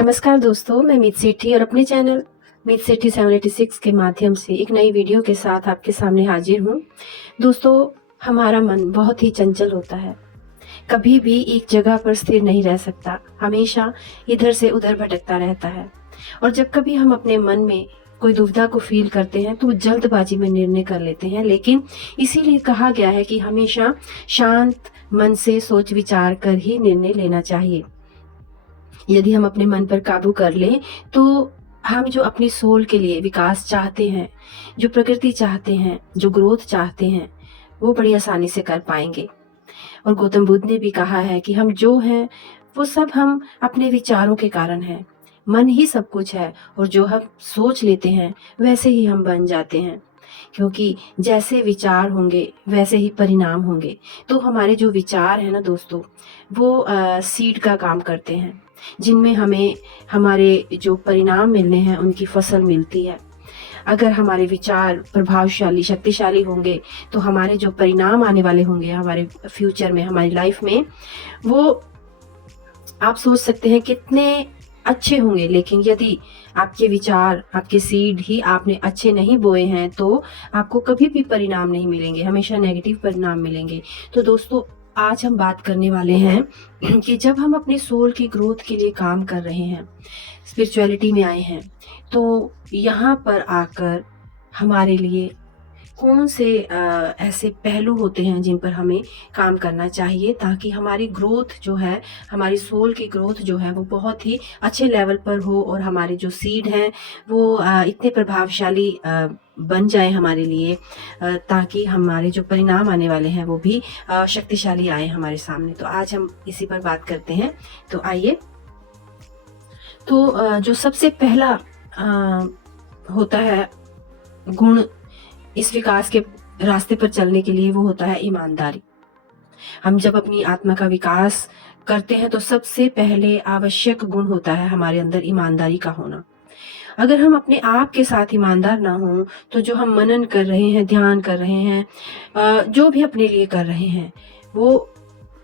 नमस्कार दोस्तों, मैं मीत सेठी और अपने चैनल मीत सेठी 786 के माध्यम से एक नई वीडियो के साथ आपके सामने हाजिर हूँ। दोस्तों, हमारा मन बहुत ही चंचल होता है, कभी भी एक जगह पर स्थिर नहीं रह सकता, हमेशा इधर से उधर भटकता रहता है। और जब कभी हम अपने मन में कोई दुविधा को फील करते हैं तो जल्दबाजी में निर्णय कर लेते हैं, लेकिन इसीलिए कहा गया है कि हमेशा शांत मन से सोच विचार कर ही निर्णय लेना चाहिए। यदि हम अपने मन पर काबू कर लें तो हम जो अपनी सोल के लिए विकास चाहते हैं, जो प्रकृति चाहते हैं, जो ग्रोथ चाहते हैं, वो बड़ी आसानी से कर पाएंगे। और गौतम बुद्ध ने भी कहा है कि हम जो हैं वो सब हम अपने विचारों के कारण हैं। मन ही सब कुछ है और जो हम सोच लेते हैं वैसे ही हम बन जाते हैं, क्योंकि जैसे विचार होंगे वैसे ही परिणाम होंगे। तो हमारे जो विचार हैं ना दोस्तों, वो सीड का काम करते हैं, जिनमें हमें हमारे जो परिणाम मिलने हैं उनकी फसल मिलती है। अगर हमारे विचार प्रभावशाली, शक्तिशाली होंगे तो हमारे जो परिणाम आने वाले होंगे हमारे फ्यूचर में, हमारी लाइफ में, वो आप सोच सकते हैं कितने अच्छे होंगे। लेकिन यदि आपके विचार, आपके सीड ही आपने अच्छे नहीं बोए हैं तो आपको कभी भी परिणाम नहीं मिलेंगे, हमेशा नेगेटिव परिणाम मिलेंगे। तो दोस्तों, आज हम बात करने वाले हैं कि जब हम अपने सोल की ग्रोथ के लिए काम कर रहे हैं, स्पिरिचुअलिटी में आए हैं, तो यहाँ पर आकर हमारे लिए कौन से ऐसे पहलू होते हैं जिन पर हमें काम करना चाहिए, ताकि हमारी ग्रोथ जो है, हमारी सोल की ग्रोथ जो है वो बहुत ही अच्छे लेवल पर हो और हमारे जो सीड हैं वो इतने प्रभावशाली बन जाए हमारे लिए, ताकि हमारे जो परिणाम आने वाले हैं वो भी शक्तिशाली आए हमारे सामने। तो आज हम इसी पर बात करते हैं। तो आइए, तो जो सबसे पहला होता है गुण इस विकास के रास्ते पर चलने के लिए, वो होता है ईमानदारी। हम जब अपनी आत्मा का विकास करते हैं तो सबसे पहले आवश्यक गुण होता है हमारे अंदर ईमानदारी का होना। अगर हम अपने आप के साथ ईमानदार ना हों तो जो हम मनन कर रहे हैं, ध्यान कर रहे हैं, जो भी अपने लिए कर रहे हैं वो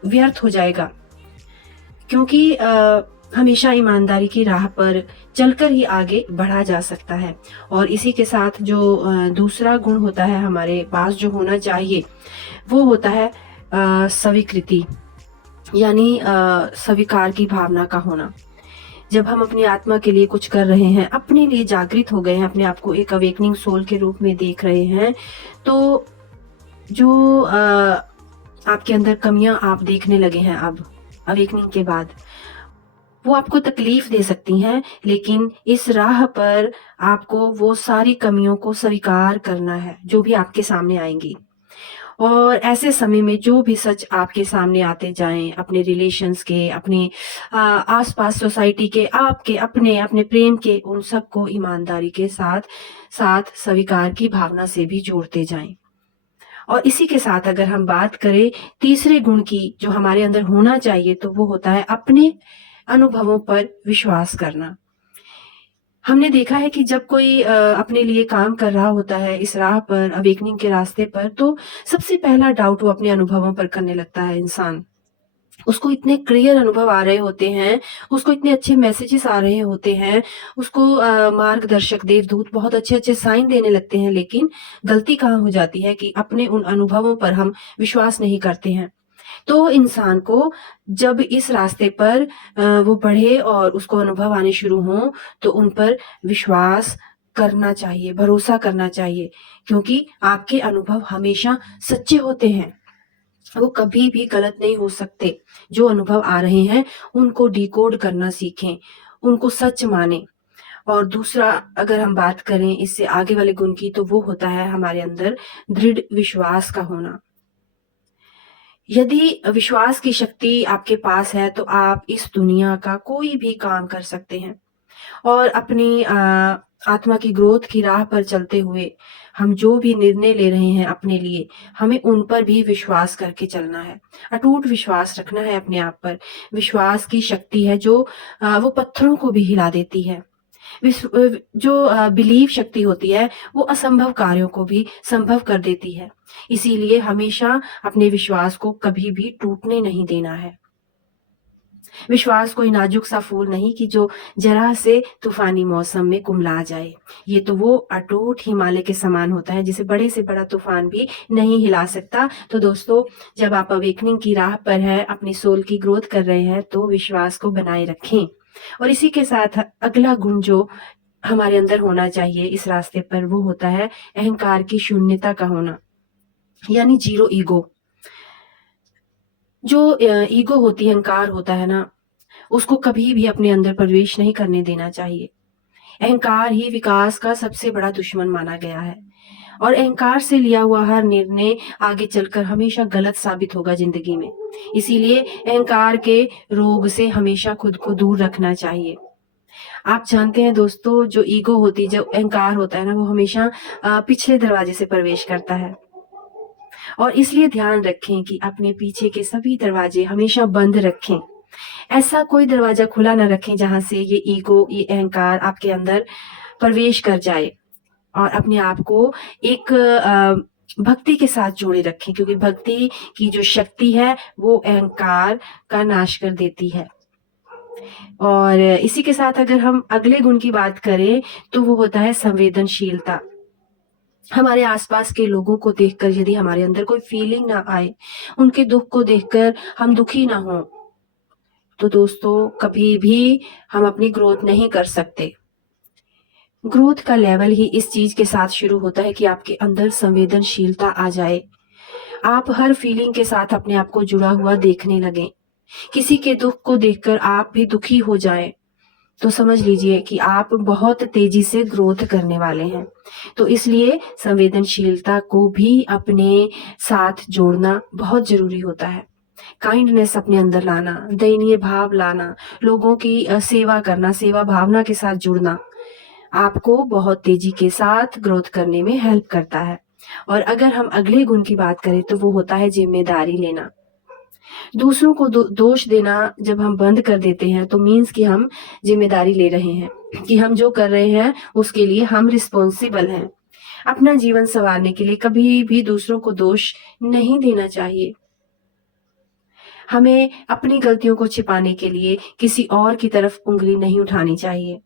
व्यर्थ हो जाएगा, क्योंकि हमेशा ईमानदारी की राह पर चलकर ही आगे बढ़ा जा सकता है। और इसी के साथ जो दूसरा गुण होता है हमारे पास जो होना चाहिए, वो होता है स्वीकृति, यानी स्वीकार की भावना का होना। जब हम अपनी आत्मा के लिए कुछ कर रहे हैं, अपने लिए जागृत हो गए हैं, अपने आप को एक अवेकनिंग सोल के रूप में देख रहे हैं, तो जो आपके अंदर कमियां आप देखने लगे हैं अब अवेकनिंग के बाद, वो आपको तकलीफ दे सकती हैं, लेकिन इस राह पर आपको वो सारी कमियों को स्वीकार करना है जो भी आपके सामने आएंगी। और ऐसे समय में जो भी सच आपके सामने आते जाएं, अपने रिलेशंस के, अपने आसपास सोसाइटी के, आपके अपने अपने प्रेम के, उन सबको ईमानदारी के साथ साथ स्वीकार की भावना से भी जोड़ते जाएं। और इसी के साथ अगर हम बात करें तीसरे गुण की जो हमारे अंदर होना चाहिए, तो वो होता है अपने अनुभवों पर विश्वास करना। हमने देखा है कि जब कोई अपने लिए काम कर रहा होता है इस राह पर, अवेकनिंग के रास्ते पर, तो सबसे पहला डाउट वो अपने अनुभवों पर करने लगता है इंसान। उसको इतने क्लियर अनुभव आ रहे होते हैं, उसको इतने अच्छे मैसेजेस आ रहे होते हैं, उसको मार्गदर्शक देवदूत बहुत अच्छे-अच्छे साइन देने लगते हैं, लेकिन गलती कहाँ हो जाती है कि अपने उन अनुभवों पर हम विश्वास नहीं करते हैं। तो इंसान को जब इस रास्ते पर वो बढ़े और उसको अनुभव आने शुरू हों, तो उन पर विश्वास करना चाहिए, भरोसा करना चाहिए, क्योंकि आपके अनुभव हमेशा सच्चे होते हैं, वो कभी भी गलत नहीं हो सकते। जो अनुभव आ रहे हैं उनको डिकोड करना सीखें, उनको सच मानें। और दूसरा अगर हम बात करें इससे आगे वाले गुण की, तो वो होता है हमारे अंदर दृढ़ विश्वास का होना। यदि विश्वास की शक्ति आपके पास है तो आप इस दुनिया का कोई भी काम कर सकते हैं। और अपनी आत्मा की ग्रोथ की राह पर चलते हुए हम जो भी निर्णय ले रहे हैं अपने लिए, हमें उन पर भी विश्वास करके चलना है, अटूट विश्वास रखना है अपने आप पर। विश्वास की शक्ति है जो वो पत्थरों को भी हिला देती है। जो बिलीव शक्ति होती है वो असंभव कार्यों को भी संभव कर देती है। इसीलिए हमेशा अपने विश्वास को कभी भी टूटने नहीं देना है। विश्वास कोई नाजुक सा फूल नहीं कि जो जरा से तूफानी मौसम में कुमला जाए। ये तो वो अटूट हिमालय के समान होता है जिसे बड़े से बड़ा तूफान भी नहीं हिला सकता। तो दोस्तों, जब आप अवेकनिंग की राह पर हैं, अपनी सोल की ग्रोथ कर रहे हैं, तो विश्वास को बनाए रखें। और इसी के साथ अगला गुण जो हमारे अंदर होना चाहिए इस रास्ते पर, वो होता है अहंकार की शून्यता का होना, यानी जीरो ईगो। जो ईगो होती है, अहंकार होता है ना, उसको कभी भी अपने अंदर प्रवेश नहीं करने देना चाहिए। अहंकार ही विकास का सबसे बड़ा दुश्मन माना गया है और अहंकार से लिया हुआ हर निर्णय आगे चलकर हमेशा गलत साबित होगा जिंदगी में। इसीलिए अहंकार के रोग से हमेशा खुद को दूर रखना चाहिए। आप जानते हैं दोस्तों, जो ईगो होती है, जो अहंकार होता है ना, वो हमेशा पिछले दरवाजे से प्रवेश करता है। और इसलिए ध्यान रखें कि अपने पीछे के सभी दरवाजे हमेशा बंद रखें। ऐसा कोई दरवाजा खुला न रखें जहां से ये ईगो, ये अहंकार आपके अंदर प्रवेश कर जाए। और अपने आप को एक भक्ति के साथ जोड़े रखें, क्योंकि भक्ति की जो शक्ति है वो अहंकार का नाश कर देती है। और इसी के साथ अगर हम अगले गुण की बात करें तो वो होता है संवेदनशीलता। हमारे आसपास के लोगों को देखकर यदि हमारे अंदर कोई फीलिंग ना आए, उनके दुख को देखकर हम दुखी ना हो, तो दोस्तों कभी भी हम अपनी ग्रोथ नहीं कर सकते। ग्रोथ का लेवल ही इस चीज के साथ शुरू होता है कि आपके अंदर संवेदनशीलता आ जाए। आप हर फीलिंग के साथ अपने आप को जुड़ा हुआ देखने लगें। किसी के दुख को देखकर आप भी दुखी हो जाएं, तो समझ लीजिए कि आप बहुत तेजी से ग्रोथ करने वाले हैं। तो इसलिए संवेदनशीलता को भी अपने साथ जोड़ना बहुत जरूरी होता है। काइंडनेस अपने अंदर लाना, दयनीय भाव लाना, लोगों की सेवा करना, सेवा भावना के साथ जुड़ना आपको बहुत तेजी के साथ ग्रोथ करने में हेल्प करता है। और अगर हम अगले गुण की बात करें तो वो होता है जिम्मेदारी लेना। दूसरों को दोष देना जब हम बंद कर देते हैं तो मीन्स कि हम जिम्मेदारी ले रहे हैं कि हम जो कर रहे हैं उसके लिए हम रिस्पॉन्सिबल हैं। अपना जीवन संवारने के लिए कभी भी दूसरों को दोष नहीं देना चाहिए। हमें अपनी गलतियों को छिपाने के लिए किसी और की तरफ उंगली नहीं उठानी चाहिए।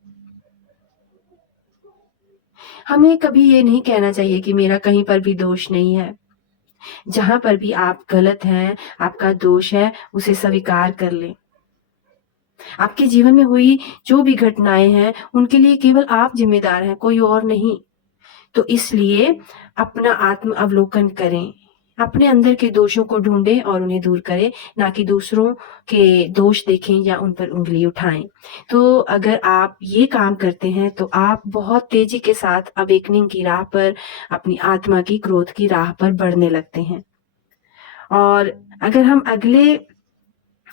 हमें कभी ये नहीं कहना चाहिए कि मेरा कहीं पर भी दोष नहीं है। जहां पर भी आप गलत हैं, आपका दोष है, उसे स्वीकार कर लें। आपके जीवन में हुई जो भी घटनाएं हैं उनके लिए केवल आप जिम्मेदार हैं, कोई और नहीं। तो इसलिए अपना आत्म अवलोकन करें, अपने अंदर के दोषों को ढूंढें और उन्हें दूर करें, ना कि दूसरों के दोष देखें या उन पर उंगली उठाएं। तो अगर आप ये काम करते हैं तो आप बहुत तेजी के साथ अवेकनिंग की राह पर, अपनी आत्मा की ग्रोथ की राह पर बढ़ने लगते हैं। और अगर हम अगले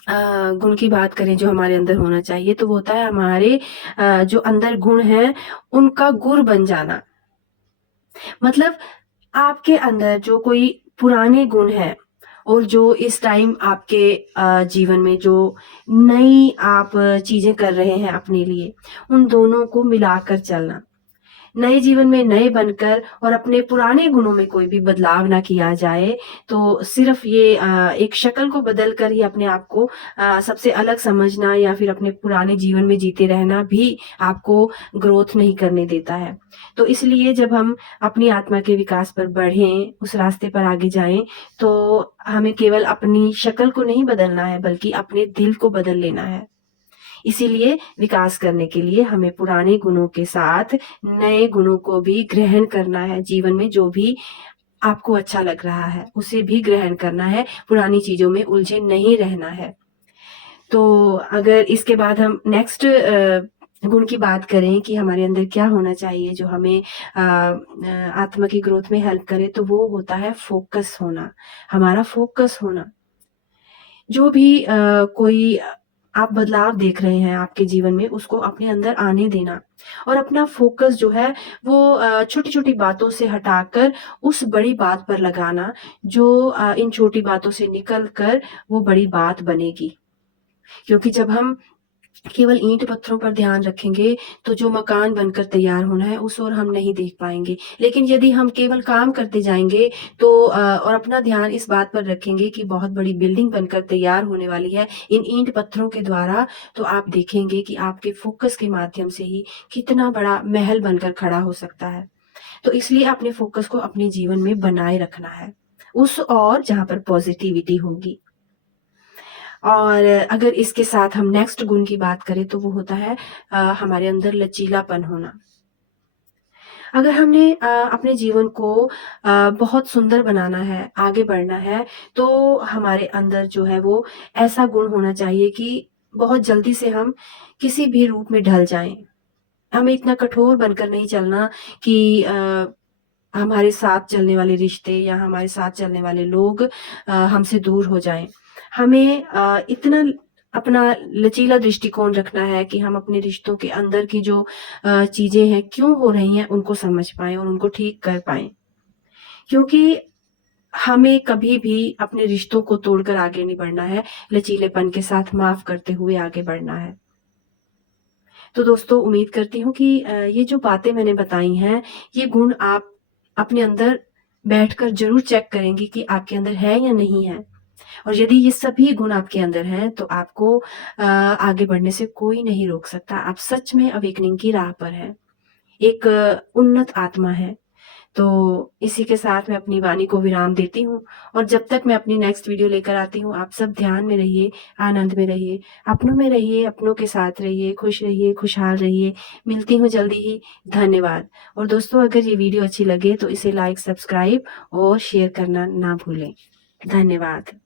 गुण की बात करें जो हमारे अंदर होना चाहिए, तो वो होता है हमारे जो अंदर गुण हैं उनका गुर बन जाना। मतलब आपके अंदर जो कोई पुराने गुण हैं और जो इस टाइम आपके जीवन में जो नई आप चीजें कर रहे हैं अपने लिए, उन दोनों को मिलाकर चलना। नए जीवन में नए बनकर और अपने पुराने गुणों में कोई भी बदलाव ना किया जाए, तो सिर्फ ये एक शक्ल को बदल कर ही अपने आप को सबसे अलग समझना या फिर अपने पुराने जीवन में जीते रहना भी आपको ग्रोथ नहीं करने देता है। तो इसलिए जब हम अपनी आत्मा के विकास पर बढ़ें, उस रास्ते पर आगे जाएं, तो हमें केवल अपनी शक्ल को नहीं बदलना है बल्कि अपने दिल को बदल लेना है। इसीलिए विकास करने के लिए हमें पुराने गुणों के साथ नए गुणों को भी ग्रहण करना है। जीवन में जो भी आपको अच्छा लग रहा है उसे भी ग्रहण करना है, पुरानी चीजों में उलझे नहीं रहना है। तो अगर इसके बाद हम नेक्स्ट गुण की बात करें कि हमारे अंदर क्या होना चाहिए जो हमें आत्मा की ग्रोथ में हेल्प करे, तो वो होता है फोकस होना, हमारा फोकस होना। जो भी कोई आप बदलाव देख रहे हैं आपके जीवन में, उसको अपने अंदर आने देना और अपना फोकस जो है वो छोटी-छोटी बातों से हटाकर उस बड़ी बात पर लगाना, जो इन छोटी बातों से निकल कर वो बड़ी बात बनेगी। क्योंकि जब हम केवल ईंट पत्थरों पर ध्यान रखेंगे तो जो मकान बनकर तैयार होना है उस ओर हम नहीं देख पाएंगे। लेकिन यदि हम केवल काम करते जाएंगे तो और अपना ध्यान इस बात पर रखेंगे कि बहुत बड़ी बिल्डिंग बनकर तैयार होने वाली है इन ईंट पत्थरों के द्वारा, तो आप देखेंगे कि आपके फोकस के माध्यम से ही कितना बड़ा महल बनकर खड़ा हो सकता है। तो इसलिए अपने फोकस को अपने जीवन में बनाए रखना है उस और जहाँ पर पॉजिटिविटी होगी। और अगर इसके साथ हम नेक्स्ट गुण की बात करें तो वो होता है हमारे अंदर लचीलापन होना। अगर हमने अपने जीवन को बहुत सुंदर बनाना है, आगे बढ़ना है, तो हमारे अंदर जो है वो ऐसा गुण होना चाहिए कि बहुत जल्दी से हम किसी भी रूप में ढल जाएँ। हमें इतना कठोर बनकर नहीं चलना कि हमारे साथ चलने वाले रिश्ते या हमारे साथ चलने वाले लोग हमसे दूर हो जाएँ। हमें इतना अपना लचीला दृष्टिकोण रखना है कि हम अपने रिश्तों के अंदर की जो चीज़ें हैं, क्यों हो रही हैं, उनको समझ पाएँ और उनको ठीक कर पाएँ। क्योंकि हमें कभी भी अपने रिश्तों को तोड़कर आगे नहीं बढ़ना है, लचीलेपन के साथ माफ़ करते हुए आगे बढ़ना है। तो दोस्तों उम्मीद करती हूँ कि ये जो बातें मैंने बताई हैं, ये गुण आप अपने अंदर बैठकर ज़रूर चेक करेंगी कि आपके अंदर है या नहीं है। और यदि ये सभी गुण आपके अंदर हैं, तो आपको आगे बढ़ने से कोई नहीं रोक सकता। आप सच में अवेकनिंग की राह पर हैं। एक उन्नत आत्मा है। तो इसी के साथ मैं अपनी वाणी को विराम देती हूँ और जब तक मैं अपनी नेक्स्ट वीडियो लेकर आती हूँ, आप सब ध्यान में रहिए, आनंद में रहिए, अपनों में रहिए, अपनों के साथ रहिए, खुश रहिए, खुशहाल रहिए। मिलती हूँ जल्दी ही। धन्यवाद। और दोस्तों अगर ये वीडियो अच्छी लगे तो इसे लाइक, सब्सक्राइब और शेयर करना ना भूलें। धन्यवाद।